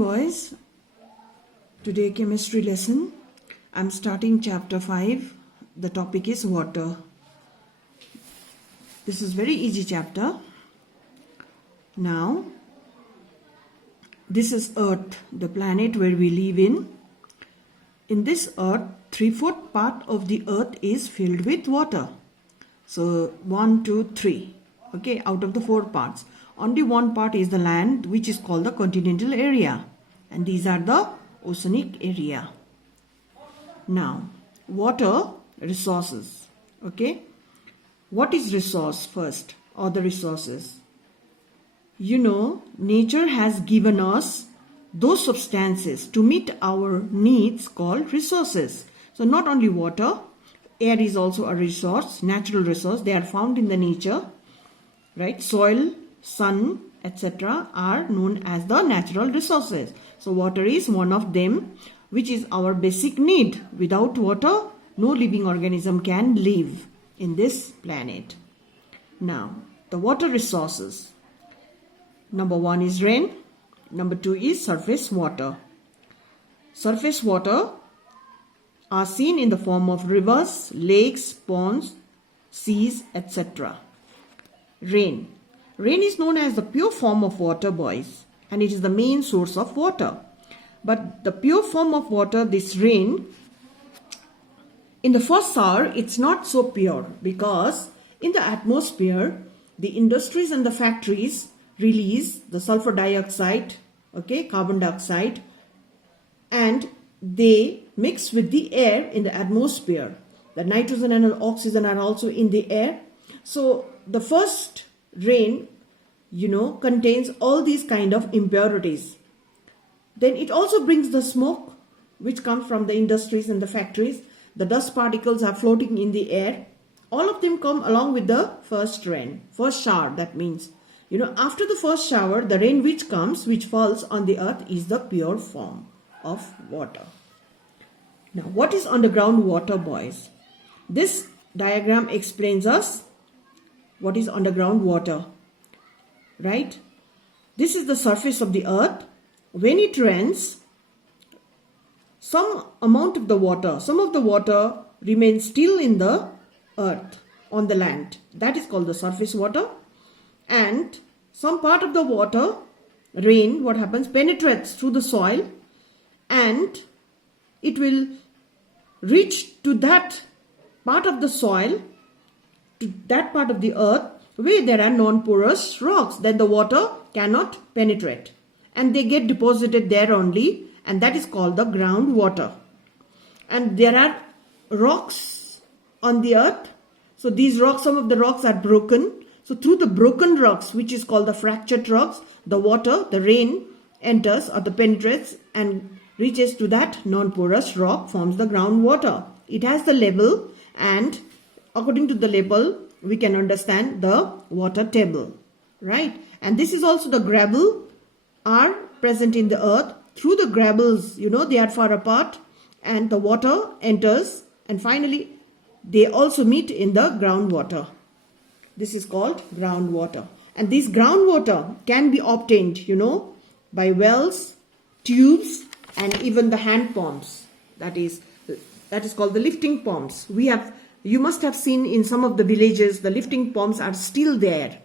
boys. Today chemistry lesson. I'm starting chapter 5. The topic is water. This is very easy chapter. Now, this is Earth, the planet where we live in. In this Earth, 3/4 part of the Earth is filled with water. So 1, 2, 3. Okay, out of the 4 parts. Only one part is the land, which is called the continental area. And these are the oceanic area. Now, water resources. Okay. What is resource first, or the resources? You know, nature has given us those substances to meet our needs called resources. So not only water, air is also a resource, natural resource. They are found in the nature, right? Soil, sun, etc. are known as the natural resources. So water is one of them, which is our basic need. Without water, no living organism can live in this planet. Now, the water resources. Number 1 is rain. Number 2 is surface water. Surface water are seen in the form of rivers, lakes, ponds, seas, etc. Rain. Rain is known as the pure form of water, boys, and it is the main source of water. But the pure form of water, this rain, in the first hour, it's not so pure because in the atmosphere, the industries and the factories release the sulfur dioxide, okay, carbon dioxide, and they mix with the air in the atmosphere. The nitrogen and oxygen are also in the air. So the first rain, contains all these kind of impurities. Then it also brings the smoke which comes from the industries and the factories. The dust particles are floating in the air. All of them come along with the first rain, first shower. That means, after the first shower, the rain which falls on the earth is the pure form of water. Now, what is underground water, boys? This diagram explains us what is underground water, right? This is the surface of the earth. When it rains, some of the water remains still in the earth, on the land. That is called the surface water. And some part of the water, rain, what happens, penetrates through the soil and it will reach to that part of the soil, to that part of the earth where there are non-porous rocks that the water cannot penetrate. And they get deposited there only, and that is called the groundwater. And there are rocks on the earth. So these rocks, some of the rocks are broken. So through the broken rocks, which is called the fractured rocks, the water, the rain enters or the penetrates and reaches to that non-porous rock, forms the groundwater. It has the level, and according to the level, we can understand the water table, right? And this is also the gravel are present in the earth. Through the gravels, they are far apart and the water enters, and finally they also meet in the groundwater. This is called groundwater. And this groundwater can be obtained, by wells, tubes, and even the hand pumps. That is called the lifting pumps. You must have seen in some of the villages, the lifting pumps are still there.